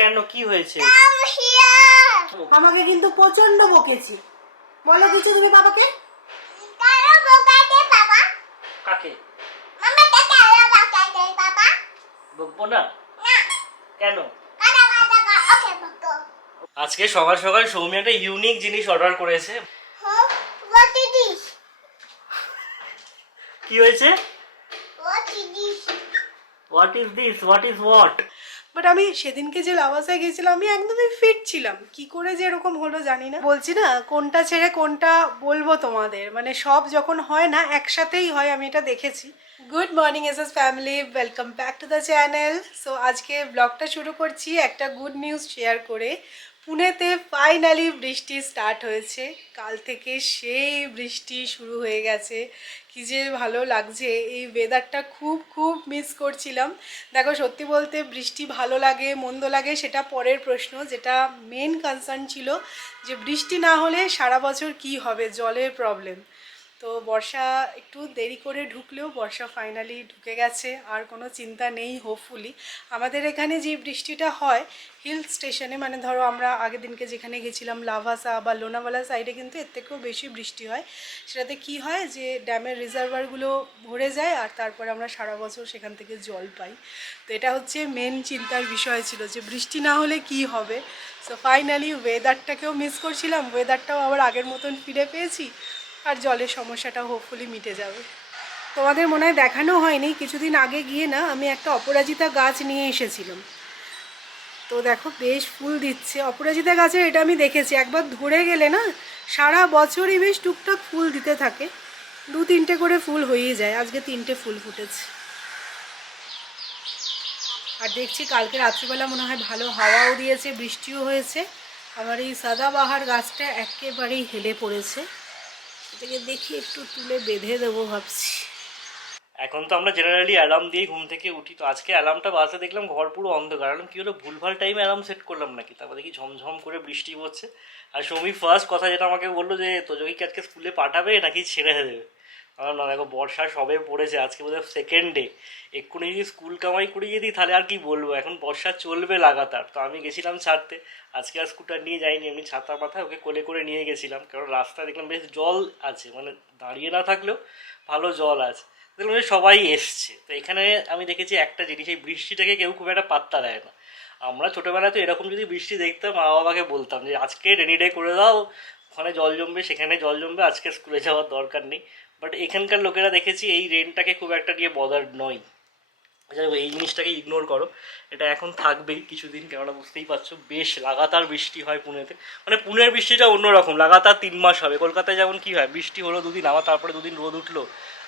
কেন কি হয়েছে? আমাকে কিন্তু প্রচন্ড বকেছি। বলো কিছু তুমি বাবাকে। কাকে বকবো না? কেন? আজকে সকাল সকাল সৌমি একটা ইউনিক জিনিস অর্ডার করেছে। কি হয়েছে? What is this? What is what? But আমি সেদিনকে যে লাভাসায় গেছিলাম আমি একদমই ফিট ছিলাম, কি করে যে এরকম হলো জানি না। বলছি না কোনটা ছেড়ে কোনটা বলবো তোমাদের, মানে সব যখন হয় না একসাথেই হয়, আমি এটা দেখেছি। Good morning S family, welcome back to the channel. So আজকে ব্লগটা শুরু করছি একটা গুড নিউজ শেয়ার করে। পুনেতে ফাইনালি বৃষ্টি স্টার্ট হয়েছে। কাল থেকে সেই বৃষ্টি শুরু হয়ে গেছে। কি যে ভালো লাগছে, এই ওয়েদারটা খুব খুব মিস করছিলাম। দেখো সত্যি বলতে বৃষ্টি ভালো লাগে মন্দ লাগে সেটা পরের প্রশ্ন, যেটা মেন কনসার্ন ছিল যে বৃষ্টি না হলে সারা বছর কি হবে, জলের প্রবলেম। তো বর্ষা একটু দেরি করে ঢুকলেও বর্ষা ফাইনালি ঢুকে গেছে, আর কোনো চিন্তা নেই হোপফুলি। আমাদের এখানে যে বৃষ্টিটা হয় হিল স্টেশনে, মানে ধরো আমরা আগের দিনকে যেখানে গেছিলাম লাভাসা বা লোনাওয়ালা সাইডে, কিন্তু এর থেকেও বেশি বৃষ্টি হয়। সেটাতে কি হয় যে ড্যামের রিজার্ভারগুলো ভরে যায় আর তারপরে আমরা সারা বছর সেখান থেকে জল পাই। তো এটা হচ্ছে মেন চিন্তার বিষয় ছিল যে বৃষ্টি না হলে কি হবে। সো ফাইনালি ওয়েদারটাকেও মিস করছিলাম, ওয়েদারটাও আবার আগের মতন ফিরে পেয়েছি, আর জলের সমস্যাটা হোপফুলি মিটে যাবে। তোমাদের মনে হয় দেখানো হয়নি, কিছুদিন আগে গিয়ে না আমি একটা অপরাজিতা গাছ নিয়ে এসেছিলাম। তো দেখো বেশ ফুল দিচ্ছে অপরাজিতা গাছের, এটা আমি দেখেছি একবার ধরে গেলে না সারা বছরই বেশ টুকটাক ফুল দিতে থাকে, 2-3টে করে ফুল হয়েই যায়। আজকে 3টে ফুল ফুটেছে। আর দেখছি কালকে রাত্রিবেলা মনে হয় ভালো হাওয়াও দিয়েছে, বৃষ্টিও হয়েছে। আমার এই সাদাবাহার গাছটা একেবারেই হেলে পড়েছে, এটাকে দেখি একটু তুলে বেঁধে দেবো ভাবছি। এখন তো আমরা জেনারেলি অ্যালার্ম দিয়ে ঘুম থেকে উঠি, তো আজকে অ্যালার্মটা বাজতে দেখলাম ঘর পুরো অন্ধকার। কারণ কি হলো, ভুলভাল টাইমে অ্যালার্ম সেট করলাম নাকি, তারপর দেখি ঝমঝম করে বৃষ্টি পড়ছে। আর সৌমি ফার্স্ট কথা যেটা আমাকে বললো যে তোজোকে কি আজকে স্কুলে পাঠাবে নাকি ছেড়ে দেবে। আমার না, দেখো বর্ষা সবে পড়েছে, আজকে বোধহয় সেকেন্ড ডে। এক্ষুনি যদি স্কুল কামাই করিয়ে দিই তাহলে আর কি বলবো, এখন বর্ষা চলবে লাগাতার। তো আমি গেছিলাম ছাড়তে, আজকে আর স্কুটার নিয়ে যাইনি, এমনি ছাতা মাথায় ওকে কোলে করে নিয়ে গেছিলাম। কারণ রাস্তায় দেখলাম বেশ জল আছে, মানে দাঁড়িয়ে না থাকলেও ভালো জল আছে। দেখলাম যে সবাই এসছে। তো এখানে আমি দেখেছি একটা জিনিস, এই বৃষ্টিটাকে কেউ খুব একটা পাত্তা দেয় না। আমরা ছোটোবেলায় তো এরকম যদি বৃষ্টি দেখতাম মা বাবাকে বলতাম যে আজকে রেনি ডে করে দাও, ওখানে জল জমবে সেখানে জল জমবে, আজকে স্কুলে যাওয়ার দরকার নেই। বাট এখানকার লোকেরা দেখেছি এই রেনটাকে খুব একটা নিয়ে বদার নয়। যাই হোক, এই জিনিসটাকে ইগনোর করো, এটা এখন থাকবেই কিছুদিন। কেননা বুঝতেই পারছো বেশ লাগাতার বৃষ্টি হয় পুনেতে। মানে পুনের বৃষ্টিটা অন্যরকম, লাগাতার 3 মাস হবে। কলকাতায় যেমন কি হয়, বৃষ্টি হলো 2 দিন, আবার তারপরে 2 দিন রোদ উঠলো,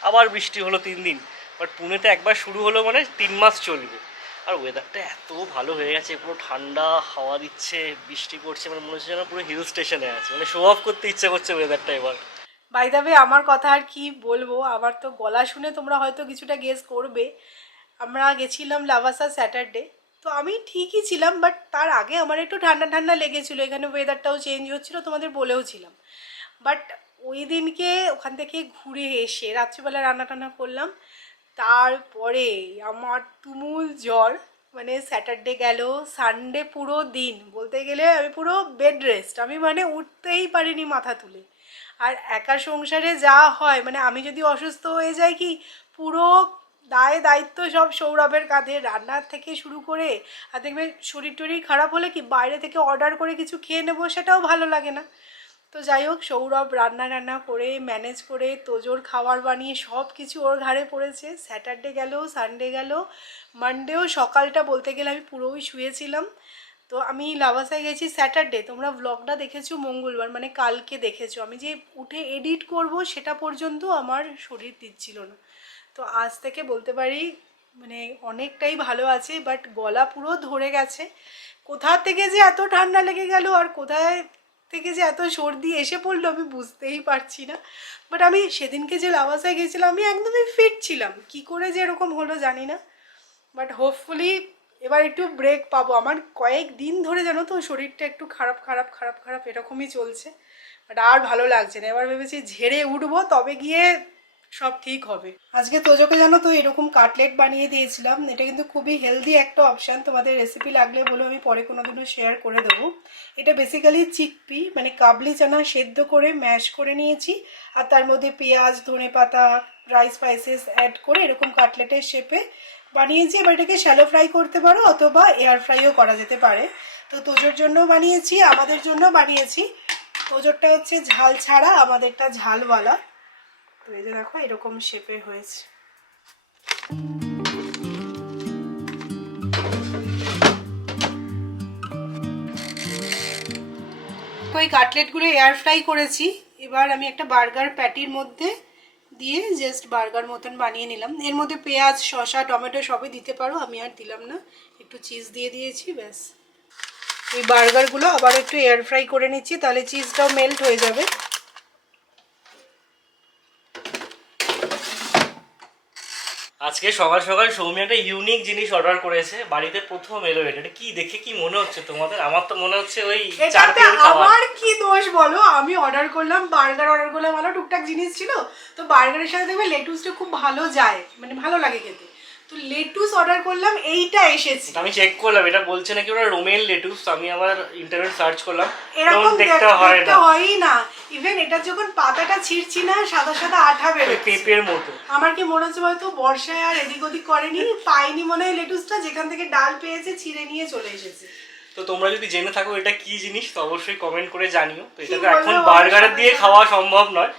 আবার বৃষ্টি হলো 3 দিন। বাট পুনেতে একবার শুরু হলো মানে 3 মাস চলবে। আর ওয়েদারটা এত ভালো হয়ে গেছে, পুরো ঠান্ডা হাওয়া দিচ্ছে, বৃষ্টি পড়ছে, মানে মনে হচ্ছে যেন পুরো হিল স্টেশনে আছে। মানে শো অফ করতে ইচ্ছা করছে ওয়েদারটা এবার। বাই দ্য ওয়ে আমার কথা আর কি বলবো, আমার তো গলা শুনে তোমরা হয়তো কিছুটা গেস করবে। আমরা গেছিলাম লাভাসা স্যাটারডে, তো আমি ঠিকই ছিলাম, বাট তার আগে আমার একটু ঠান্ডা ঠান্ডা লেগেছিলো, এখানে ওয়েদারটাও চেঞ্জ হচ্ছিলো, তোমাদের বলেও ছিলাম। বাট ওই দিনকে ওখান থেকে ঘুরে এসে রাত্রিবেলা রান্না টান্না করলাম, তারপরে আমার তুমুল জ্বর। মানে স্যাটারডে গেল, সানডে পুরো দিন বলতে গেলে আমি পুরো বেড রেস্ট, আমি মানে উঠতেই পারিনি মাথা তুলে। আর একা সংসারে যা হয়, মানে আমি যদি অসুস্থ হয়ে যাই কি পুরো দায় দায়িত্ব সব সৌরভের কাঁধে, রান্নার থেকে শুরু করে। আর দেখবে শরীর টরীর খারাপ হলে কি বাইরে থেকে অর্ডার করে কিছু খেয়ে নেবো, সেটাও ভালো লাগে না। তো যাই হোক সৌরভ রান্না করে ম্যানেজ করে তোজোর খাবার বানিয়ে সব কিছু ওর ঘাড়ে পড়েছে। স্যাটারডে গেল, সানডে গেল, মানডেও সকালটা বলতে গেলে আমি পুরোই শুয়েছিলাম। তো আমি লাভাসায় গেছি স্যাটারডে, তোমরা ব্লগটা দেখেছো মঙ্গলবার, মানে কালকে দেখেছো। আমি যে উঠে এডিট করব সেটা পর্যন্ত আমার শরীর দিচ্ছিল না। তো আজ থেকে বলতে পারি মানে অনেকটাই ভালো আছে, বাট গলা পুরো ধরে গেছে। কোথা থেকে যে এত ঠান্ডা লেগে গেল আর কোথায় থেকে যে এত সর্দি এসে পড়লো আমি বুঝতেই পারছি না। বাট আমি সেদিনকে যে লাভাসায় গেছিলাম আমি একদমই ফিট ছিলাম, কি করে যে এরকম হলো জানি না। বাট হোপফুলি এবার একটু ব্রেক পাবো। আমার কয়েক দিন ধরে জানো তো শরীরটা একটু খারাপ খারাপ খারাপ খারাপ এরকমই চলছে, বাট আর ভালো লাগছে না। এবার ভেবেছি ঝেড়ে উঠবো, তবে গিয়ে সব ঠিক হবে। আজকে তোজোকে জানো তো এরকম কাটলেট বানিয়ে দিয়েছিলাম। এটা কিন্তু খুবই হেলদি একটা অপশান। তোমাদের রেসিপি লাগলে বলো, আমি পরে কোনোদিনও শেয়ার করে দেবো। এটা বেসিক্যালি চিকপি মানে কাবলি চানা সেদ্ধ করে ম্যাশ করে নিয়েছি, আর তার মধ্যে পেঁয়াজ, ধনেপাতা, ড্রাই স্পাইসেস অ্যাড করে এরকম কাটলেটের শেপে বানিয়েছি। এবার এটাকে শ্যালো ফ্রাই করতে পারো অথবা এয়ার ফ্রাইও করা যেতে পারে। তো তোজোর জন্য বানিয়েছি, আমাদের জন্য বানিয়েছি। তোজোরটা হচ্ছে ঝাল ছাড়া, আমাদেরটা ঝালওয়ালা। তো এই যে দেখো এরকম শেপে হয়েছে। ওই কাটলেটগুলো এয়ার ফ্রাই করেছি। এবার আমি একটা বার্গার প্যাটির মধ্যে দিয়ে জাস্ট বার্গার মতন বানিয়ে নিলাম। এর মধ্যে পেঁয়াজ, শসা, টমেটো সবই দিতে পারো, আমি আর দিলাম না। একটু চিজ দিয়ে দিয়েছি, ব্যাস। এই বার্গারগুলো আবার একটু এয়ার ফ্রাই করে নিচ্ছি, তাহলে চিজটাও মেল্ট হয়ে যাবে। আজকে সকাল সকাল সৌমি একটা ইউনিক জিনিস অর্ডার করেছে, বাড়িতে প্রথম এলো। এটা কি দেখে কি মনে হচ্ছে তোমাদের? আমার তো মনে হচ্ছে ওই এটাতে আমার কি দোষ বলো? আমি অর্ডার করলাম বার্গার, অর্ডার করলাম, ভালো টুকটাক জিনিস ছিল। তো বার্গারের সাথে দেখবে লেটুসটা খুব ভালো যায়, মানে ভালো লাগে খেতে। তো লেটুস অর্ডার করলাম, এইটা এসেছে। আমি চেক করলাম, এটা বলছে নাকি ওরা রোমেন লেটুস। আমি আবার ইন্টারনেট সার্চ করলাম, এরকম দেখতে হয় না, হয়ই না। ইভেন এটা যখন পাতাটা ছিঁড়ছি না, সাদা সাদা আঠা বেরোচ্ছে পেঁপের মতো। আমার কি মনে হচ্ছে বলতো, বর্ষায় আর এদিক ওদিক করেনি, পাইনি মনে হয় লেটুসটা, যেখান থেকে ডাল পেয়েছে ছিঁড়ে নিয়ে চলে এসেছে। তো তোমরা যদি জেনে থাকো এটা কি জিনিস তো অবশ্যই কমেন্ট করে জানিও। তো এটা তো বলবো, এখন বার্গার দিয়ে খাওয়া সম্ভব নয়,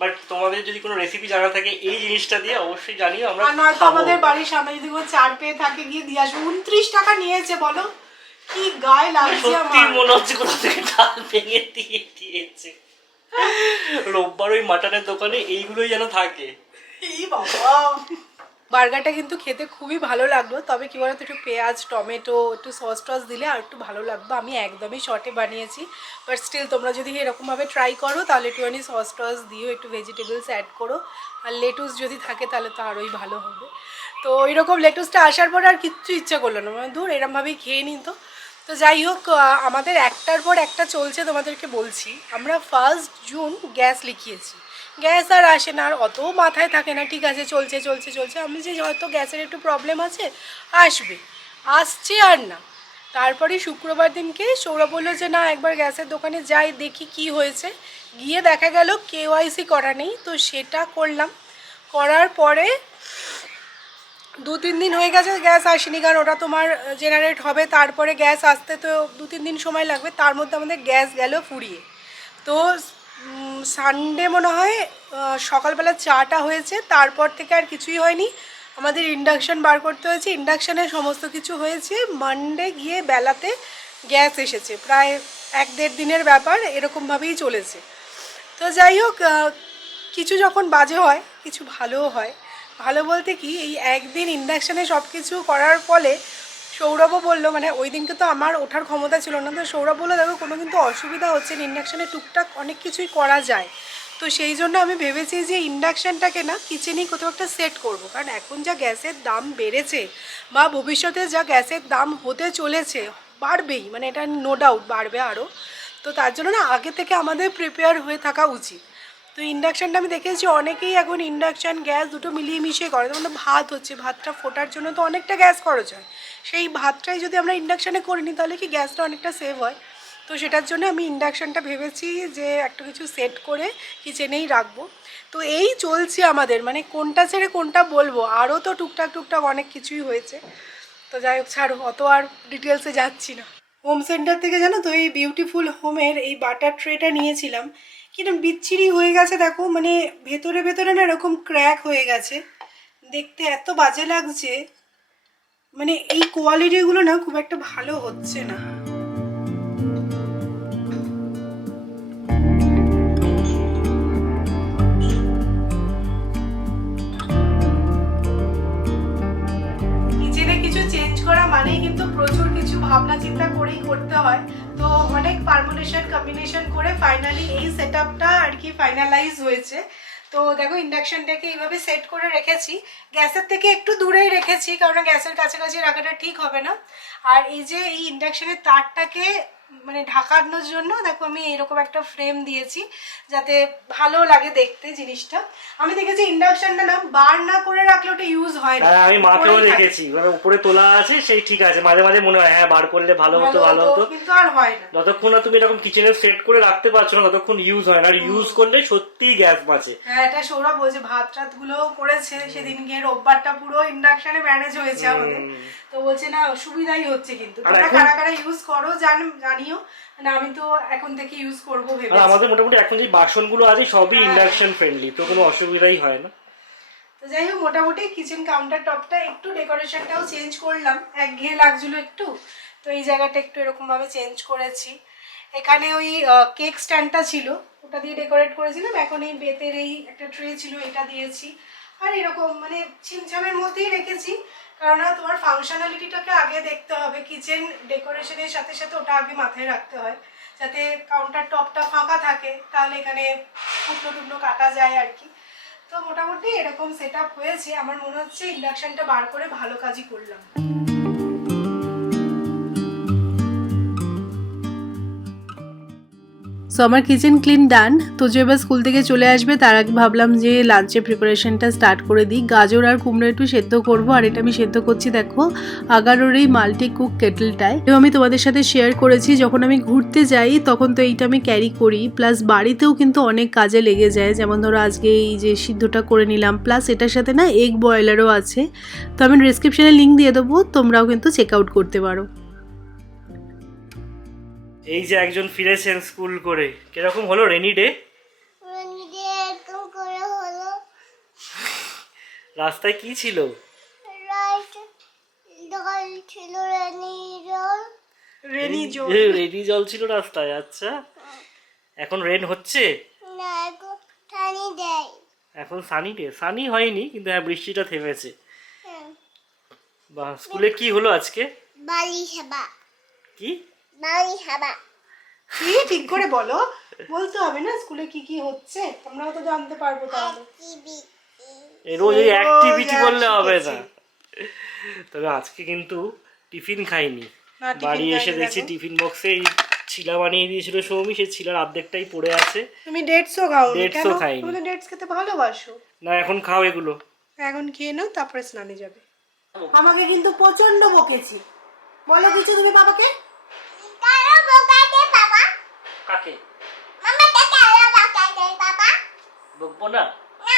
বাট তোমাদের যদি কোনো রেসিপি জানা থাকে এই জিনিসটা দিয়ে অবশ্যই জানিও, আমরা আর নয়তো খাবো। আমাদের বাড়ির সামনে যদি কোনো চার পেয়ে থাকে, গিয়ে দিয়ে আসবো। 29 টাকা নিয়েছে, বলো কি গায়ে লাগছে সত্যি আমার। মনে হচ্ছে কোথা থেকে ডাল ভেঙে দিয়ে দিয়েছে। রোববার ওই মাটনের দোকানে এইগুলোই যেন থাকে। এই বাবা, বার্গারটা কিন্তু খেতে খুবই ভালো লাগলো। তবে কি বলতো, একটু পেঁয়াজ, টমেটো, একটু সস টস দিলে আর একটু ভালো লাগবে। আমি একদমই শর্টে বানিয়েছি, বাট স্টিল তোমরা যদি এরকমভাবে ট্রাই করো তাহলে একটুখানি সস টস দিও, একটু ভেজিটেবলস অ্যাড করো, আর লেটুস যদি থাকে তাহলে তো আরোই ভালো হবে। তো ওইরকম লেটুসটা আসার পরে আর কিচ্ছু ইচ্ছা করলো না, মানে দূর এরমভাবেই খেয়ে নিই। তো যাই হোক, আমাদের একটার পর একটা চলছে। তোমাদেরকে বলছি, আমরা 1 জুন গ্যাস লিখিয়েছি, গ্যাস আর আসে না, আর অত মাথায় থাকে না। ঠিক আছে, চলছে চলছে চলছে, আমি যে হয়তো গ্যাসের একটু প্রবলেম আছে, আসবে, আসছে আর না। তারপরে শুক্রবার দিনকে সৌরভ বললো যে না, একবার গ্যাসের দোকানে যাই, দেখি কি হয়েছে। গিয়ে দেখা গেল KYC করা নেই। তো সেটা করলাম, করার পরে 2-3 দিন হয়ে গেছে গ্যাস আসেনি, কারণ ওটা তোমার জেনারেট হবে, তারপরে গ্যাস আসতে তো 2-3 দিন সময় লাগবে। তার মধ্যে আমাদের গ্যাস গেল ফুরিয়ে। তো সানডে মনে হয় সকালবেলা চাটা হয়েছে, তারপর থেকে আর কিছুই হয়নি। আমাদের ইন্ডাকশান বার করতে হয়েছে, ইন্ডাকশানে সমস্ত কিছু হয়েছে। মানডে গিয়ে বেলাতে গ্যাস এসেছে, প্রায় 1-1.5 দিনের ব্যাপার, এরকমভাবেই চলেছে। তো যাই হোক, কিছু যখন বাজে হয় কিছু ভালোও হয়। ভালো বলতে কি, এই একদিন ইন্ডাকশানে সব কিছু করার ফলে সৌরভও বললো, মানে ওই দিনকে তো আমার ওঠার ক্ষমতা ছিল না, তো সৌরভ বললো দেখো কোনো কিন্তু অসুবিধা হচ্ছে না, ইন্ডাকশানে টুকটাক অনেক কিছুই করা যায়। তো সেই জন্য আমি ভেবেছি যে ইন্ডাকশানটাকে না কিচেনেই কোথাও একটা সেট করব, কারণ এখন যা গ্যাসের দাম বেড়েছে বা ভবিষ্যতে যা গ্যাসের দাম হতে চলেছে, বাড়বেই, মানে এটা নো ডাউট বাড়বে আরও। তো তার জন্য না আগে থেকে আমাদের প্রিপেয়ার হয়ে থাকা উচিত। তো ইন্ডাকশানটা আমি দেখেছি অনেকেই এখন ইন্ডাকশান গ্যাস দুটো মিলিয়ে মিশিয়ে করে। যেমন ভাত হচ্ছে, ভাতটা ফোটার জন্য তো অনেকটা গ্যাস খরচ হয়, সেই ভাতটাই যদি আমরা ইন্ডাকশানে করে নিই তাহলে কি গ্যাসটা অনেকটা সেভ হয়। তো সেটার জন্য আমি ইন্ডাকশানটা ভেবেছি যে একটা কিছু সেট করে কিচেনেই রাখবো। তো এই চলছে আমাদের, মানে কোনটা ছেড়ে কোনটা বলবো, আরও তো টুকটাক টুকটাক অনেক কিছুই হয়েছে। তো যাই হোক, ছাড়ো, অত আর ডিটেলসে যাচ্ছি না। হোম সেন্টার থেকে জানো তো এই বিউটিফুল হোমের এই বাটার ট্রেটা নিয়েছিলাম, কিরকম বিচ্ছিরি হয়ে গেছে দেখো, মানে ভেতরে ভেতরে না এরকম ক্র্যাক হয়ে গেছে, দেখতে এত বাজে লাগছে। মানে এই কোয়ালিটিগুলো না খুব একটা ভালো হচ্ছে না। কিচেনে কিছু চেঞ্জ করা মানেই কিন্তু প্রচুর কিছু ভাবনা চিন্তা করেই করতে হয়। তো অনেক পারমুটেশন কম্বিনেশন করে ফাইনালি এই সেটআপটা আর কি ফাইনালাইজ হয়েছে। তো দেখো ইন্ডাকশনটাকে এইভাবে সেট করে রেখেছি, গ্যাসের থেকে একটু দূরেই রেখেছি, কারণ গ্যাসের কাছাকাছি রাখাটা ঠিক হবে না। আর এই যে এই ইন্ডাকশনের তারটাকে মানে ঢাকানোর জন্য দেখো আমি এরকম একটা ফ্রেম দিয়েছি, যাতে ভালো লাগে দেখতে জিনিসটা। আমি দেখেছি ইন্ডাকশনটা না বার না করে রাখলে ওটা ইউজ হয় না। হ্যাঁ আমি মাকেও উপরেই থাকে। দেখেছি, মানে উপরে তোলা আছে সেই ঠিক আছে, মাঝে মাঝে মনে হয় হ্যাঁ বার করলে ভালো হতো ভালো হতো, কিন্তু আর হয় না। যতক্ষণ না তুমি এরকম কিচেনে সেট করে রাখতে পারছো না ততক্ষণ ইউজ হয় না, আর ইউজ করলে সত্যিই গ্যাস বাঁচে। হ্যাঁ এটা সৌরভ বলছে, ভাত টাত গুলো করেছে সেদিনকে, রোববারটা পুরো ইন্ডাকশনে ম্যানেজ হয়েছে আমাদের। তো বলছে না সুবিধাই হচ্ছে, কিন্তু আর তোমরা এখন- কারা কারা ইউজ করো জানিও, মানে আমি তো এখন থেকে ইউজ করবো আর ভেবেছি। আমাদের মোটামুটি এখন যে বাসনগুলো আছে সবই হ্যাঁ। ইন্ডাকশন ফ্রেন্ডলি, তো কোনো অসুবিধাই হয় না। তো যাই হোক মোটামুটি কিচেন কাউন্টার টপটা একটু ডেকোরেশনটাও চেঞ্জ করলাম, একঘেয়ে লাগছিল একটু, তো এই জায়গাটা একটু এরকম ভাবে চেঞ্জ করেছি। এখানে ওই কেক স্ট্যান্ডটা ছিল ওটা দিয়ে ডেকোরেট করেছিলাম, এখন এই বেতের এই একটা ট্রে ছিল এটা দিয়েছি। আর এরকম মানে ছিমছামের মধ্যেই রেখেছি, কারণ তোমার ফাংশনালিটিটাকে আগে দেখতে হবে, কিচেন ডেকোরেশনের সাথে সাথে ওটা আগে মাথায় রাখতে হয়, যাতে কাউন্টার টপটা ফাঁকা থাকে, তাহলে এখানে টুকরো টুকরো কাটা যায় আর কি। তো মোটামুটি এরকম সেট আপ হয়েছে, আমার মনে হচ্ছে ইন্ডাকশনটা বার করে ভালো কাজই করলাম। সো আমার কিচেন ক্লিন ডান। তো যে এবার স্কুল থেকে চলে আসবে তার আগে ভাবলাম যে লাঞ্চের প্রিপারেশনটা স্টার্ট করে দিই। গাজর আর কুমড়ো একটু সেদ্ধ করবো, আর এটা আমি সেদ্ধ করছি দেখো আগারোর এই মাল্টি কুক কেটলটায়। এবং আমি তোমাদের সাথে শেয়ার করেছি যখন আমি ঘুরতে যাই তখন তো এইটা আমি ক্যারি করি, প্লাস বাড়িতেও কিন্তু অনেক কাজে লেগে যায়। যেমন ধরো আজকে এই যে সিদ্ধটা করে নিলাম, প্লাস এটার সাথে না এগ বয়লারও আছে। তো আমি ডিসক্রিপশনে লিঙ্ক দিয়ে দেবো, তোমরাও কিন্তু চেক আউট করতে পারো। এই যে একজন ফিরেছেন স্কুল করে, কিরকম হলো রেনি ডে? এরকম করে হলো রাস্তায় কি ছিল? রাইট জল ছিল রেনি জল। রেনি জল ছিল রাস্তায়, আচ্ছা। এখন রেন হচ্ছে? না এখন ঠানি দেয় এখন সানি ডে, সানি হয়নি কিন্তু হ্যাঁ বৃষ্টিটা থেমেছে। হ্যাঁ, বাহ, স্কুলে কি হলো আজকে? বালি হাবা কি? বালি হাবা কি ঠিক করে বলো, বলতে হবে না স্কুলে কি কি হচ্ছে, আমরাও তো জানতে পারবো তাহলে। এই রোজ এই রোজ অ্যাক্টিভিটি এক করলে হবে না। শিখেছি। তবে আজকে কিন্তু টিফিন খাইনি, না, টিফিন বাড়ি এসে খাইনি, দেখছি দেখো। টিফিন বক্সে এই ছিলা বানিয়ে দিয়েছিল সৌমি, সেই ছিলার অর্ধেকটাই পড়ে আছে। তুমি ডেটসও খাও? ডেটসও খাইনি। তুমি তো ডেটস খেতে ভালোবাসো। না এখন খাও এগুলো। এখন খেয়ে নাও, তারপরে স্নানে যাবে। আমাকে কিন্তু প্রচন্ড বকেছি, বলো কিছু তুমি বাবাকে। কারো বোকাতে বাবা কাকে মামাকে কারো বোকাতে বাবা বকবো না? না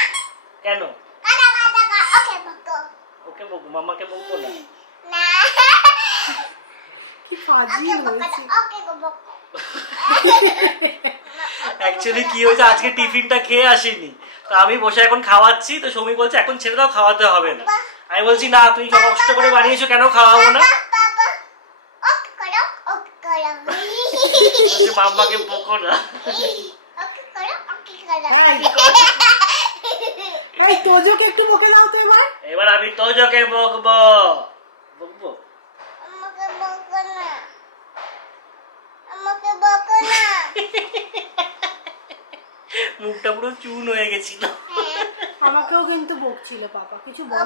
কেন? কাদা কাদা ওকে বকো ওকে বকবো, মামাকে বকবো না? না কি ফাজি ওকে বকো হয়েছে। ওকে বকো অ্যাকচুয়ালি কি হয়েছে, আজকে টিফিনটা খেয়ে আসিনি, তো আমি বসে এখন খাওয়াচ্ছি, তো সৌমি বলছে এখন ছেড়ে দাও, খাওয়াতে হবে না। আমি বলছি না, তুমি কষ্ট করে বানিয়েছো, কেন খাওয়াবো না? বাবা ওকে করো বলছে মাম্মাকে বকো না। ওকে করো ওকে করো এই তোজোকে একটু বকে দাও তো এবার। এবার আমি তোজোকে বকবো। বকবো? আমাকে বকো না আমাকে বকো না মুখটা পুরো চুন হয়ে গেছিল। আমাকেও কিন্তু বকছিল পাপা, কিছু বলো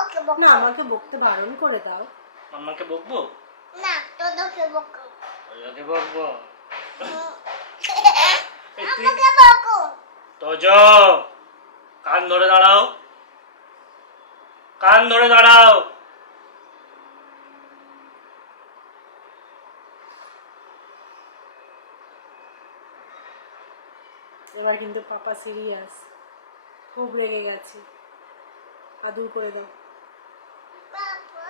ওকে বকো না, আমাকে বকতে বারণ করে দাও। মাম্মাকে বকবো? না তোকে বকো তোজোকে বকবো? এই তুই আমাকে বকো তোজো, কান ধরে দাঁড়াও, কান ধরে দাঁড়াও। এবার কিন্তু পাপা সিরিয়াস, খুব রেগে গেছে, আদুর করে দাও। বাবা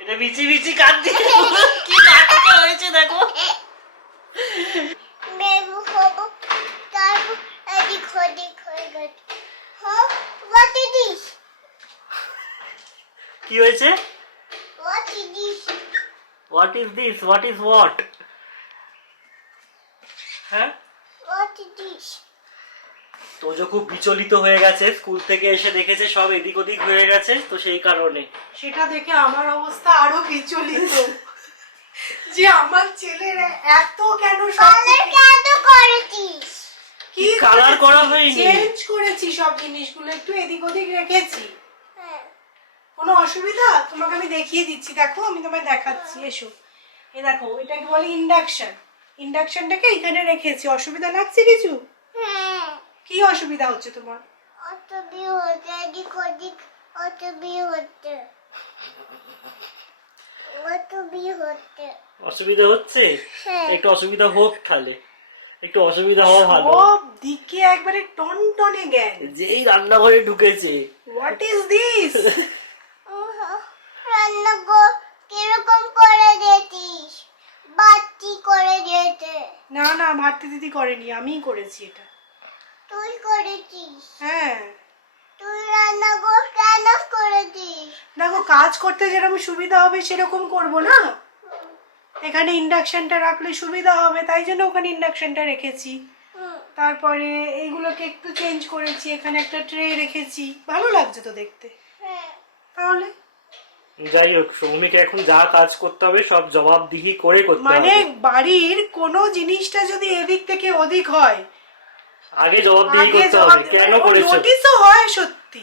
এটা বিচি বিচি কাঁদছে, কি কাঁদতে হয়েছে দেখো। বেবু হবো তারপর এদিক ওদিক হয়ে গেছে হ্যাঁ what is this কি হয়েছে? what is this what is this? What is what? হ্যাঁ, what is this তোজো খুব বিচলিত হয়ে গেছে, স্কুল থেকে এসে দেখেছে সব এদিক ওদিক হয়ে গেছে, তো সেই কারণে। সেটা দেখে আমার অবস্থা আরো বিচলিত, যে আমার ছেলের এত কেন কালার কেন করেছিস কি কালার করা হয়নি। চেঞ্জ করেছি সব জিনিসগুলো, একটু এদিক ওদিক রেখেছি। হ্যাঁ কোনো অসুবিধা? তোমাকে আমি দেখিয়ে দিচ্ছি, দেখো আমি তোমায় দেখাচ্ছি, এসো। এ দেখো, এটাকে বলে ইন্ডাকশন। ইন্ডাকশনটাকে এখানে রেখেছি। অসুবিধা লাগছে কিছু? হ্যাঁ কি অসুবিধা হচ্ছে তোমার? অত বিয়ে হচ্ছে এদিক ওদিক অত বিয়ে হচ্ছে অত বিয়ে হচ্ছে অসুবিধা হচ্ছে? হ্যাঁ একটু অসুবিধা হোক তাহলে, একটু অসুবিধা হওয়া ভালো। সব দিকে একবারে টনটনে জ্ঞান। যেই রান্নাঘরে ঢুকেছে, হোয়াট ইজ দিস? রান্না কিরকম করে দিয়েছিস বাতি করে দিয়েছে না না, ভারতী দিদি করেনি, আমিই করেছি এটা। তুই করেছিস হ্যাঁ তুই রান্না কেন করেছিস দেখো, কাজ করতে যেরকম সুবিধা হবে সেরকম করব না। এখানে ইন্ডাকশনটা রাখলে সুবিধা হবে, তাই জন্য ওখানে ইন্ডাকশনটা রেখেছি। হুম, তারপরে এইগুলোকে একটু চেঞ্জ করেছি, এখানে একটা ট্রে রেখেছি। ভালো লাগছে তো দেখতে। হ্যাঁ তাহলে যাই হোক, সৌমিকে এখন যা কাজ করতে হবে সব জবাবদিহি করে করতে মানে হবে। বাড়ির কোনো জিনিসটা যদি এদিক থেকে ওদিক হয়, আগে জবাবদিহি আগে করতে হবে, কেন করেছো। নোটিশও হয় সত্যি,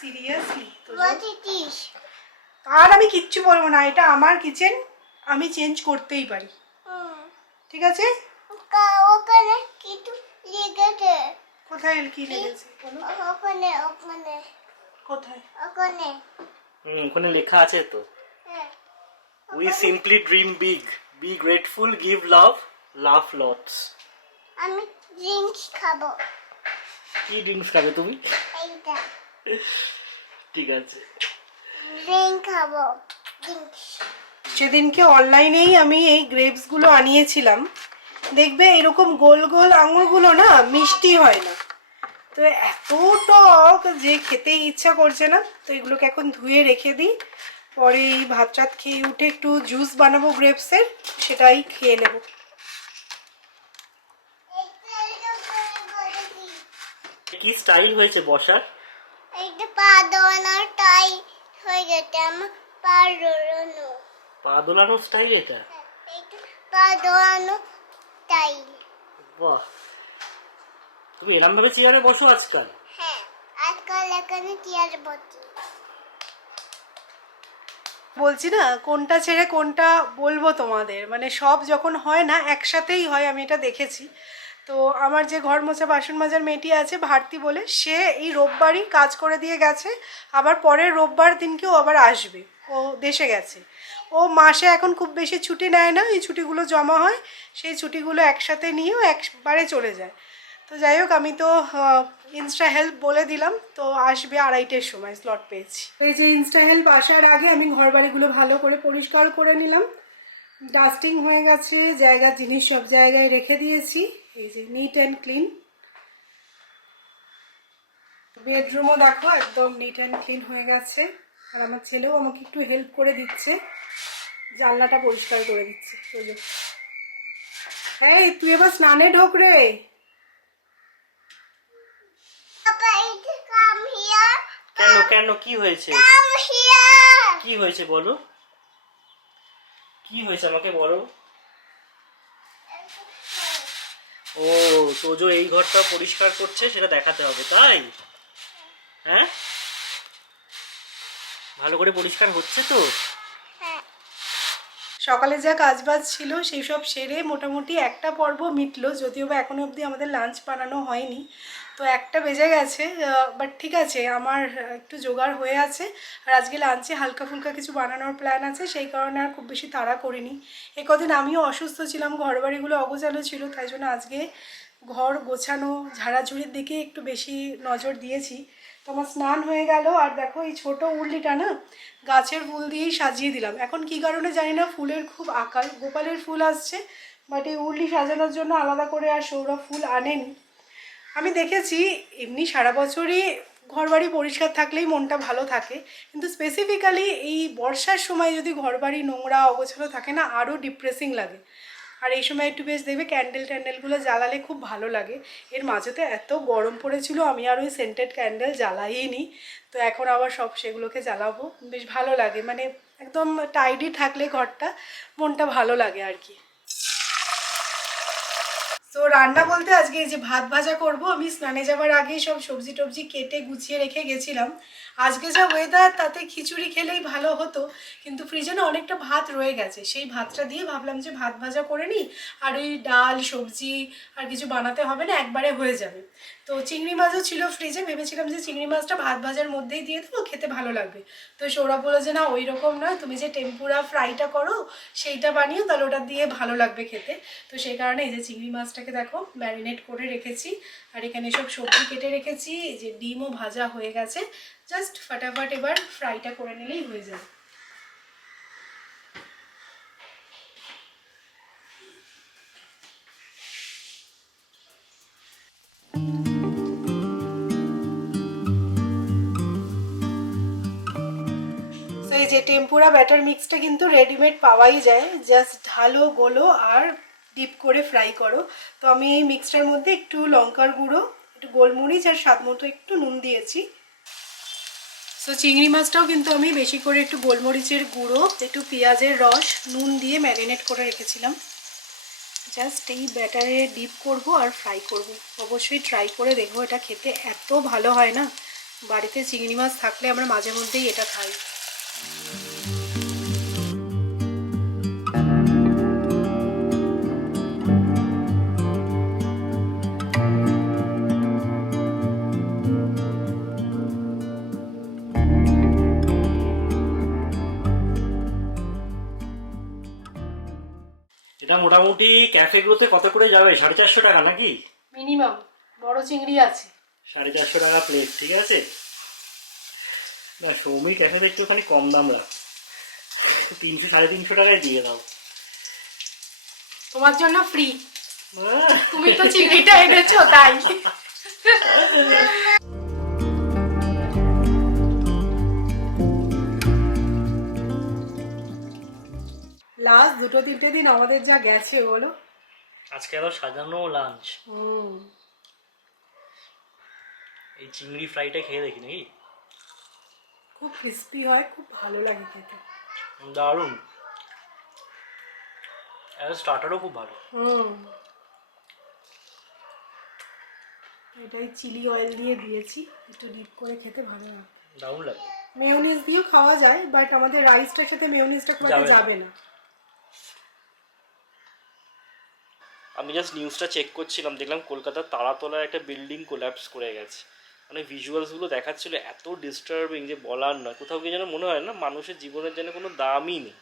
সিরিয়াসলি। বলেছিস আর আমি কিচ্ছু বলবো না, এটা আমার কিচেন, আমি চেঞ্জ করতেই পারি। হুম, ঠিক আছে? ওখানে কিছু লেগেছে কোথায় কি লেগেছে বলো? ওখানে ওখানে কোথায়? ওখানে ওখানে লেখা আছে তো, হ্যাঁ we simply dream big, be grateful, give love, love lots. আমি ড্রিঙ্কস খাবো কি ড্রিঙ্কস খাবে তুমি? এইটা ঠিক আছে। ড্রিঙ্ক খাবো ড্রিঙ্কস সেদিনকে অনলাইনেই আমি এই গ্রেপসগুলো আনিয়েছিলাম। দেখবে এরকম গোল গোল আঙুরগুলো না মিষ্টি হয় না, তো এত টক যে খেতেই ইচ্ছা করছে না। তো এগুলোকে এখন ধুয়ে রেখে দিই, পরে এই ভাত টাত খেয়ে উঠে একটু জুস বানাবো গ্রেপসের, সেটাই খেয়ে নেব। কি স্টাইল হয়েছে বসার? এইটা পা দোয়ানোর টাই হয়ে গেছে আমার পা দোয়ানো পা দোলানোর স্টাইল এটা? এইটা পা দোয়ানো টাই বাহ, তুমি এরম ভাবে চেয়ারে বসো আজকাল? হ্যাঁ আজকাল এখানে চেয়ার বসি বলছি না, কোনটা ছেড়ে কোনটা বলবো তোমাদের, মানে সব যখন হয় না একসাথেই হয়, আমি এটা দেখেছি। তো আমার যে ঘর মোছা বাসন মাজার মেয়েটি আছে ভারতী বলে, সে এই রোববারই কাজ করে দিয়ে গেছে, আবার পরের রোববার দিনকেও আবার আসবে। ও দেশে গেছে। ও মাসে এখন খুব বেশি ছুটি নেয় না, এই ছুটিগুলো জমা হয়, সেই ছুটিগুলো একসাথে নিয়েও একবারে চলে যায়। তো যাই হোক, আমি তো ইনস্টা হেল্প বলে দিলাম, তো আসবে 2:30-এর সময় স্লট পেয়েছি। এই যে ইনস্টা হেল্প আসার আগে আমি ঘর বাড়িগুলো ভালো করে পরিষ্কার করে নিলাম, ডাস্টিং হয়ে গেছে, জায়গার জিনিস সব জায়গায় রেখে দিয়েছি, এই যে নিট অ্যান্ড ক্লিন। বেডরুমও দেখো একদম নিট অ্যান্ড ক্লিন হয়ে গেছে, আর আমার ছেলেও আমাকে একটু হেল্প করে দিচ্ছে, জানলাটা পরিষ্কার করে দিচ্ছে। এই তুই এবার স্নানে ঢোক রে। Papa, it come here. কেন কেন, কি হয়েছে? Come here. কি হয়েছে বলো, কি হয়েছে আমাকে বলো। ও, তোজো এই ঘরটা পরিষ্কার করছে, সেটা দেখাতে হবে তাই? হ্যাঁ, ভালো করে পরিষ্কার হচ্ছে তো? সকালে যা কাজবাজ ছিল সেই সব সেরে মোটামুটি একটা পর্ব মিটলো, যদিও বা এখনো অবধি আমাদের লাঞ্চ বানানো হয়নি। তো 1টা বেজে গেছে, বাট ঠিক আছে, আমার একটু জোগাড় হয়ে আছে। আর আজকে লাঞ্চে হালকা ফুলকা কিছু বানানোর প্ল্যান আছে, সেই কারণে আর খুব বেশি তাড়া করিনি। কদিন আমিও অসুস্থ ছিলাম, ঘর বাড়িগুলো অগোছালো ছিল, তাই জন্য আজকে ঘর গোছানো ঝাড়াঝুড়ির দিকে একটু বেশি নজর দিয়েছি। তো আমার স্নান হয়ে গেল, আর দেখো এই ছোট উর্লিটা না গাছের ফুল দিয়েই সাজিয়ে দিলাম। এখন কি কারণে জানি না, ফুলের খুব আকাল, গোপালের ফুল আসছে, বাট এই উর্লি সাজানোর জন্য আলাদা করে আর সৌরভ ফুল আনেনি। আমি দেখেছি এমনি সারা বছরই ঘরবাড়ি পরিষ্কার থাকলেই মনটা ভালো থাকে, কিন্তু স্পেসিফিক্যালি এই বর্ষার সময় যদি ঘরবাড়ি নোংরা অগোছালো থাকে না, আরও ডিপ্রেসিং লাগে। আর এই সময় একটু বেশ দেখবে ক্যান্ডেলগুলো জ্বালালে খুব ভালো লাগে। এর মাঝেতে এত গরম পড়েছিল, আমি আর ওই সেন্টেড ক্যান্ডেল জ্বালাইনি। তো এখন আবার সব সেগুলোকে জ্বালাবো, বেশ ভালো লাগে, মানে একদম টাইডি থাকলে ঘরটা মনটা ভালো লাগে আর কি। তো রান্না বলতে আজকে এই যে ভাত ভাজা করব। আমি স্নানে যাওয়ার আগেই সব সবজি টবজি কেটে গুছিয়ে রেখে গেছিলাম। আজকে যা ওয়েদার তাতে খিচুড়ি খেলেই ভালো হতো, কিন্তু ফ্রিজে না অনেকটা ভাত রয়ে গেছে, সেই ভাতটা দিয়ে ভাবলাম যে ভাত ভাজা করে নিই, আর ওই ডাল সবজি আর কিছু বানাতে হবে না, একবারে হয়ে যাবে। তো চিংড়ি মাছও ছিল ফ্রিজে, ভেবেছিলাম যে চিংড়ি মাছটা ভাত ভাজার মধ্যেই দিয়ে দেবো, খেতে ভালো লাগবে। তো সৌরভ বললো যে না ওই রকম নয়, তুমি যে টেম্পুরা ফ্রাইটা করো সেইটা বানিও, তাহলে ওটা দিয়ে ভালো লাগবে খেতে। তো সেই কারণে এই যে চিংড়ি মাছটাকে দেখো ম্যারিনেট করে রেখেছি, আর এখানে সব সবজি কেটে রেখেছি, এই যে ডিমও ভাজা হয়ে গেছে, জাস্ট ফাটাফাট এবার ফ্রাইটা করে নিলেই হয়ে যাবে। তো এই যে টেম্পুরা ব্যাটার মিক্সটা কিন্তু রেডিমেড পাওয়াই যায়, জাস্ট ঢালো গোলো আর ডিপ করে ফ্রাই করো। তো আমি এই মিক্সটার মধ্যে একটু লঙ্কার গুঁড়ো, একটু গোলমরিচ আর স্বাদ মতো একটু নুন দিয়েছি। তো চিংড়ি মাছটাও কিন্তু আমি বেশি করে একটু গোলমরিচের গুঁড়ো, একটু পেঁয়াজের রস, নুন দিয়ে ম্যারিনেট করে রেখেছিলাম। জাস্ট এই ব্যাটারে ডিপ করব আর ফ্রাই করব। অবশ্যই ট্রাই করে দেখবো, এটা খেতে এত ভালো হয় না। বাড়িতে চিংড়ি মাছ থাকলে আমরা মাঝে মধ্যেই এটা খাই। এটা মোটামুটি ক্যাফেগুলোতে কত করে যাবে? 450 টাকা নাকি মিনিমাম, বড় চিংড়ি আছে 450 টাকা প্লেট, ঠিক আছে। না সৌমির ক্যাফেতে একটুখানি কম দাম রাখ, 300 350 টাকায় দিয়ে দাও। তোমার জন্য ফ্রি, তুমি তো চিংড়িটা এনেছো তাই। লাস্ট 2-3 দিন আমাদের যা গেছে বলো। আজকে আরো সাজানো লাঞ্চ। এই চিংড়ি ফ্রাইটা খেয়ে দেখি নাকি, খুব ক্রিস্পি হয়, খুব ভালো লাগে খেতে, দারুণ। স্টার্টারও খুব ভালো। এটাই চিলি অয়েল দিয়ে দিয়েছি, একটু ডিপ করে খেতে ভালো লাগে, দারুণ লাগে। মেয়োনিজ দিয়েও খাওয়া যায়, বাট আমাদের রাইসটার সাথে মেয়োনিজটা খুব একটা যাবে না। আমি জাস্ট নিউজটা চেক করছিলাম, দেখলাম কলকাতার তারাতলায় একটা বিল্ডিং কোল্যাপস করে গেছে। মানে ভিজুয়ালসগুলো দেখাচ্ছিল, এত ডিস্টার্বিং যে বলার নয়। কোথাও গিয়ে যেন মনে হয় না মানুষের জীবনের যেন কোনো দামই নেই।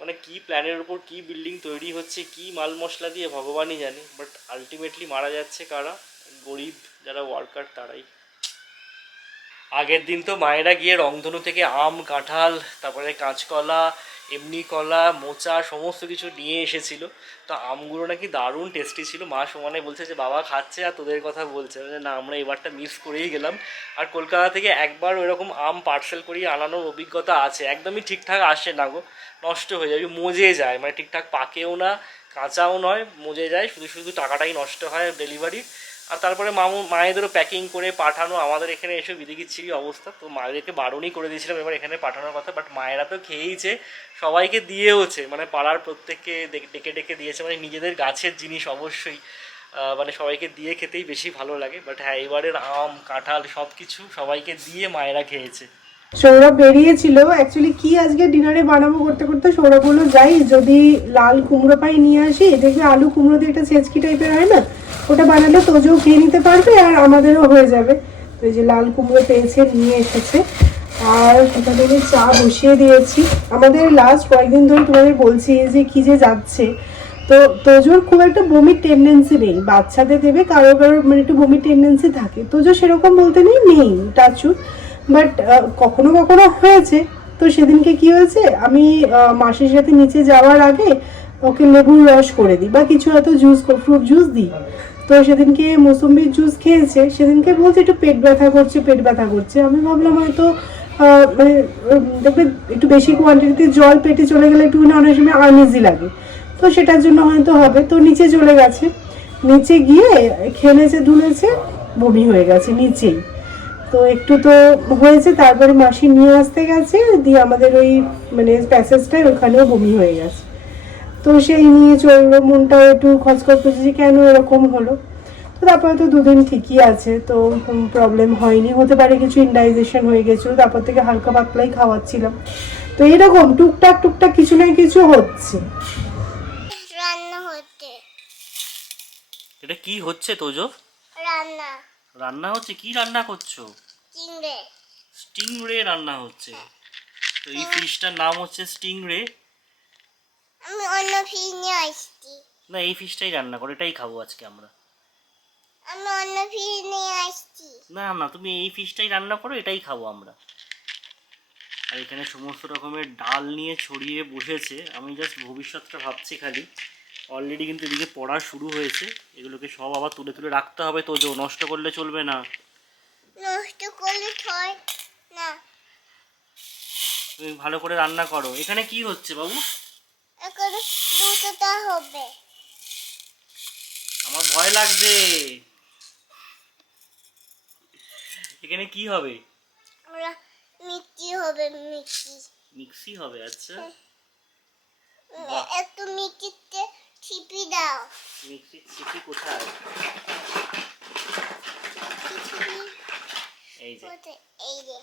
মানে কি প্ল্যানের উপর কি বিল্ডিং তৈরি হচ্ছে, কি মাল মশলা দিয়ে ভগবানই জানে, বাট আলটিমেটলি মারা যাচ্ছে কারা? গরিব যারা ওয়ার্কার তারাই। আগের দিন তো মায়েরা গিয়ে রংধনু থেকে আম, কাঁঠাল, তারপরে কাঁচকলা, এমনি কলা, মোচা সমস্ত কিছু নিয়ে এসেছিল। তো আমগুলো নাকি দারুণ টেস্টি ছিল। মা সমানে বলছে যে বাবা খাচ্ছে আর তোদের কথা বলছে, না আমরা এবারটা মিস করেই গেলাম। আর কলকাতা থেকে একবার ওইরকম আম পার্সেল করিয়ে আনানোর অভিজ্ঞতা আছে, একদমই ঠিকঠাক আসে না গো, নষ্ট হয়ে যায়, মজে যায়, মানে ঠিকঠাক পাকেও না, কাঁচাও নয়, মজে যায়, শুধু শুধু টাকাটাই নষ্ট হয় ডেলিভারির। আর তারপরে মায়েদেরও প্যাকিং করে পাঠানো, আমাদের এখানে এসে বিদিকিচ্ছিরি অবস্থা। তো মায়েদেরকে বারণই করে দিয়েছিলাম এবার এখানে পাঠানোর কথা, বাট মায়েরা তো খেয়েইছে, সবাইকে দিয়েওছে, মানে পাড়ার প্রত্যেককে ডেকে ডেকে দিয়েছে। মানে নিজেদের গাছের জিনিস অবশ্যই মানে সবাইকে দিয়ে খেতেই বেশি ভালো লাগে। বাট হ্যাঁ, এবারের আম, কাঁঠাল সব কিছু সবাইকে দিয়ে মায়েরা খেয়েছে। সৌরভ বেরিয়েছিল অ্যাকচুয়ালি কি আজকে ডিনারে বানাবো করতে করতে সৌরভ বললো যাই যদি লাল কুমড়ো পাই নিয়ে আসি, দেখবে আলু কুমড়ো দিয়ে একটা ছেচকি টাইপের হয় না, ওটা বানালে তোজও খেয়ে নিতে পারবে আর আমাদেরও হয়ে যাবে। তো এই যে লাল কুমড়ো পেয়েছে, নিয়ে এসেছে, আর সেটা থেকে চা বসিয়ে দিয়েছি। আমাদের লাস্ট কয়েকদিন ধরে তোমাদের বলছি যে কি যে যাচ্ছে, তো তোজোর খুব একটা বমির টেন্ডেন্সি নেই, বাচ্চাদের দেবে কারো কারোর মানে একটু বমির টেন্ডেন্সি থাকে, তোজো সেরকম বলতে নেই টাচুট, বাট কখনো কখনো হয়েছে। তো সেদিনকে কি হয়েছে, আমি মাসির সাথে নিচে যাওয়ার আগে ওকে লেবুর রস করে দিই বা কিছু হয়তো জুস, ফ্রুট জুস দিই। তো সেদিনকে মৌসুম্বির জুস খেয়েছে, সেদিনকে বলছে একটু পেট ব্যথা করছে। আমি ভাবলাম হয়তো মানে দেখবে একটু বেশি কোয়ান্টিটিতে জল পেটে চলে গেলে একটু অনেক সময় আনইজি লাগে, তো সেটার জন্য হয়তো হবে। তো নিচে চলে গেছে, নিচে গিয়ে খেলেছে ধুলেছে, বমি হয়ে গেছে নিচেই। তো একটু তো হয়েছে, তারপরে মাসি নিয়ে আসতে গেছে, দিয়ে আমাদের ওই মানে প্যাসেজটায় ওখানেও বমি হয়ে গেছে। তো সেই নিয়ে চললো, মনটাও একটু খচখচ করছে যে কেন এরকম হলো। তো তারপরে তো দুদিন ঠিকই আছে, তো প্রবলেম হয়নি, হতে পারে কিছু ইনডাইজেশন হয়ে গেছিলো, তারপর থেকে হালকা পাতলাই খাওয়াচ্ছিলাম। তো এরকম টুকটাক টুকটাক কিছু না কিছু হচ্ছে। রান্না হচ্ছে। এটা কি হচ্ছে তোজো? রান্না রান্না হচ্ছে? কি রান্না করছো? চিংড়ি। স্টিংরে রান্না হচ্ছে। তো এই ফিশটার নাম হচ্ছে স্টিংরে। আমি অন্য ফিশ নিয়ে আসছি। না, এই ফিশটাই রান্না করো, এটাই খাবো আজকে আমরা। আমি অন্য ফিশ নিয়ে আসছি। না না, তুমি এই ফিশটাই রান্না করো, এটাই খাবো আমরা। আর এখানে সমস্ত রকমের ডাল নিয়ে ছড়িয়ে বসেছে। আমি জাস্ট ভবিষ্যৎটা ভাবছি খালি। অলরেডি কিন্তু এদিকে পড়া শুরু হয়েছে, এগুলোকে সব আবার তুলে তুলে রাখতে হবে। তো নষ্ট করলে চলবে না। নষ্ট করলে হয় না। তুমি ভালো করে রান্না করো। এখানে কি হচ্ছে বাবু? এখন দুটোটা হবে। আমার ভয় লাগছে। এখানে কি হবে? আমরা মিষ্টি হবে, মিষ্টি। মিক্সি হবে? আচ্ছা, একটু মিষ্টিতে ছিপি দাও। মিক্সির ছিপি কোথায়? এই যে। এই যে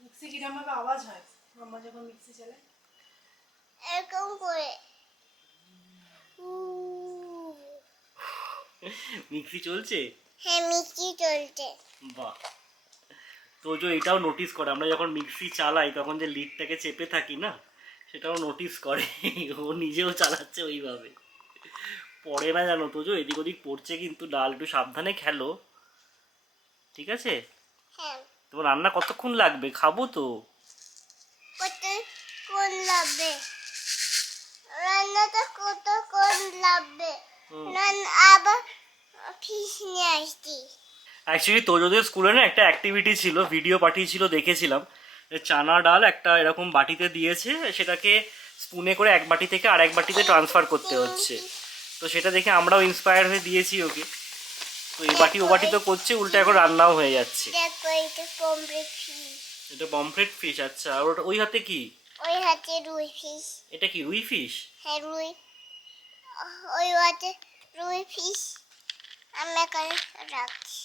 মিক্সি কিরকম ভাবে আওয়াজ হয় মাম্মা যখন মিক্সি চালায়? এরকম করে। মিক্সি চলছে? হ্যাঁ, মিষ্টি চলছে। বাহ। তো এটাও নোটিস করে, আমরা যখন মিক্সি চালাই তখন যে লিডটাকে চেপে থাকি না, সেটাও নোটিস করে। ও নিজেও চালাচ্ছে ওইভাবে। পড়ে না জানো তো, এদিক ওদিক পড়ছে কিন্তু ডাল। একটু সাবধানে খেলো, ঠিক আছে? হ্যাঁ। তোমার রান্না কতক্ষণ লাগবে? খাবো তো। কতক্ষণ লাগবে? রান্নাটা কতক্ষণ লাগবে? আবার ফিশ নিয়ে আসছি। অ্যাকচুয়ালি তোজোদের স্কুলে না একটা অ্যাক্টিভিটি ছিল, ভিডিও পাঠিয়েছিল, দেখেছিলাম। চানা ডাল একটা এরকম বাটিতে দিয়েছে, সেটাকে স্পুনে করে এক বাটি থেকে আরেক বাটিতে ট্রান্সফার করতে হচ্ছে। তো সেটা দেখে আমরাও ইন্সপায়ার হয়ে দিয়েছি ওকে। তো এই বাটি ও বাটি তো করছে, উল্টা এখন রান্নাও হয়ে যাচ্ছে। দেখো, এটা পমফ্রেট ফিশ। এটা পমফ্রেট ফিশ? আচ্ছা, আর ওটা ওই হাতে কি? ওই হাতে রুই ফিশ। এটা কি রুই ফিশ? হ্যাঁ, রুই। ওই হাতে রুই ফিশ আমি এখানে রাখছি।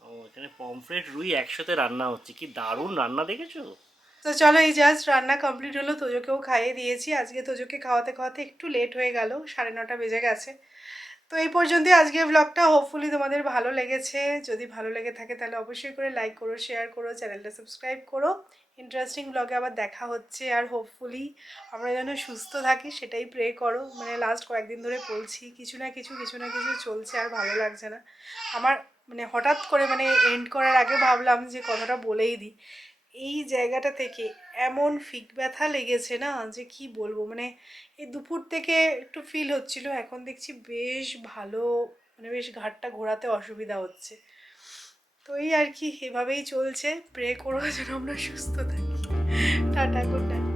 ও, এখানে পমফ্রেট রুই একসাথে রান্না হচ্ছে। কি দারুণ রান্না, দেখেছো? তো চলো, এই জাস্ট রান্না কমপ্লিট হলো, তোজোকেও খাইয়ে দিয়েছি। আজকে তোজোকে খাওয়াতে খাওয়াতে একটু লেট হয়ে গেল, 9:30 বেজে গেছে। তো এই পর্যন্তই আজকে ব্লগটা। হোপফুলি তোমাদের ভালো লেগেছে। যদি ভালো লেগে থাকে তাহলে অবশ্যই করে লাইক করো, শেয়ার করো, চ্যানেলটা সাবস্ক্রাইব করো। ইন্টারেস্টিং ব্লগে আবার দেখা হচ্ছে। আর হোপফুলি আমরা যেন সুস্থ থাকি সেটাই প্রে করো। মানে লাস্ট কয়েকদিন ধরে বলছি, কিছু না কিছু চলছে, আর ভালো লাগছে না আমার। মানে হঠাৎ করে মানে এন্ড করার আগে ভাবলাম যে কথাটা বলেই দিই। এই জায়গাটা থেকে এমন ফিক ব্যথা লেগেছে না যে কি বলবো। মানে এই দুপুর থেকে একটু ফিল হচ্ছিল, এখন দেখছি বেশ ভালো, মানে বেশ ঘাটটা ঘোরাতে অসুবিধা হচ্ছে। তো এই আর কি, এভাবেই চলছে। প্রে করো যেন আমরা সুস্থ থাকি। Tata, good night.